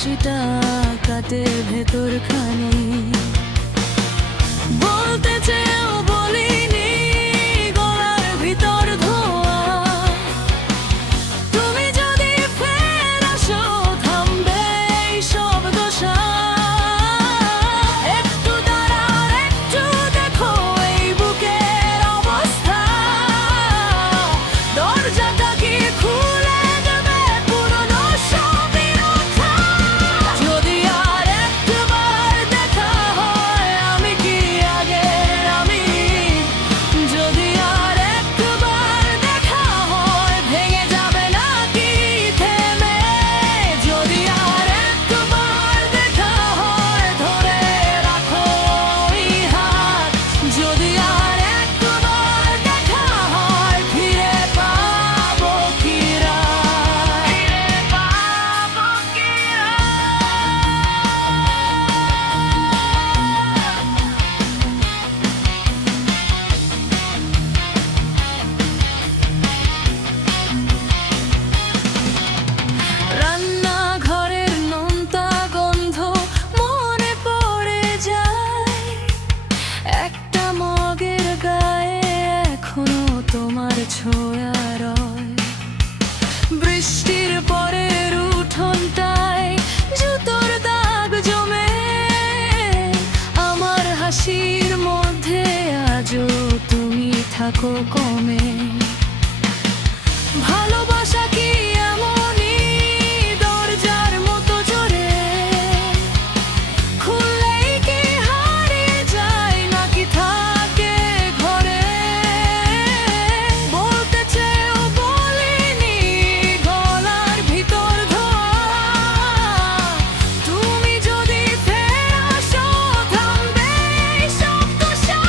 হাসিটা কাটে ভেতরখানে। বলতে চেয়েও বলিনি, গলার ভিতর ধোয়া। তুমি যদি ফের আসো, থামবে এই সব দশা। একটু দাঁড়াও, একটু দেখো এই বুকের অবস্থা। দরজাটা কি খুলে দেবে পুরনো সবই রক্ষা? যদি আর একবার দেখা হয়, আমি কি আগের আমি? যদি আর একবার দেখা হয়, ভেঙে যাবে নাকি থেমে? যদি আর একবার দেখা হয়, ধরে রাখো এই হাত। যদি আর একবার দেখা হয়, ফিরে পাবো কি রাত? ফিরে পাবো কি রান্নাঘরের নোনতা গন্ধ মনে পড়ে যায়। একটা মগের গায়ে এখনো তোমার ছোঁয়া রয়। বৃষ্টির পরের উঠোনটায় জুতোর দাগ জমে। আমার হাসির মধ্যে আজও তুমি থাকো কমে। ভালোবাসা কি এমনই, দরজার মতো জোরে খুললেই কি হারিয়ে যায়, নাকি থাকে ঘরে? বলতে চেয়েও বলিনি, গলার ভিতর ধোয়া। তুমি যদি ফের আসো, থামবে এই সব দশা।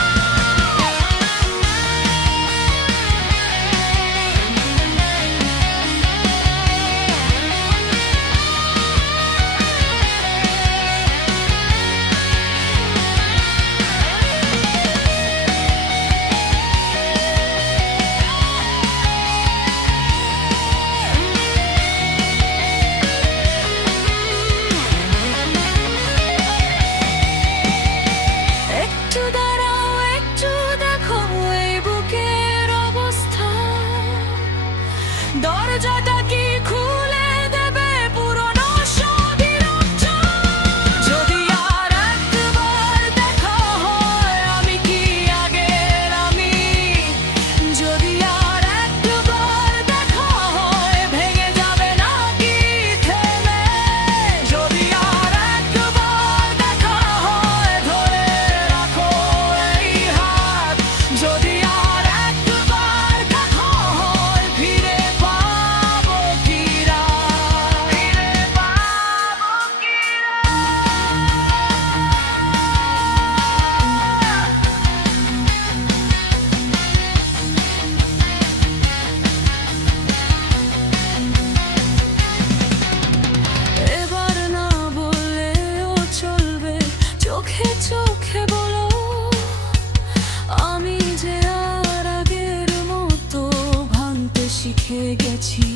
একটু দাঁড়াও, একটু দেখো এই বুকের অবস্থা। দরজাটা কি খুলে দেবে পুরনো সবই রক্ষা? যদি আর একবার দেখা হয়, আমি কি আগের আমি? যদি আর একবার দেখা হয়, ভেঙে যাবে নাকি থেমে? যদি আর একবার দেখা হয়, ধরে রাখো এই হাত। যদি আর একবার দেখা হয়, ফিরে পাবো কি রাত? ফিরে পাবো কি এবার না বললেও চলবে, চোখে চোখে বলো। আমি যে আর আগের মতো ভাঙতে শিখে গেছি।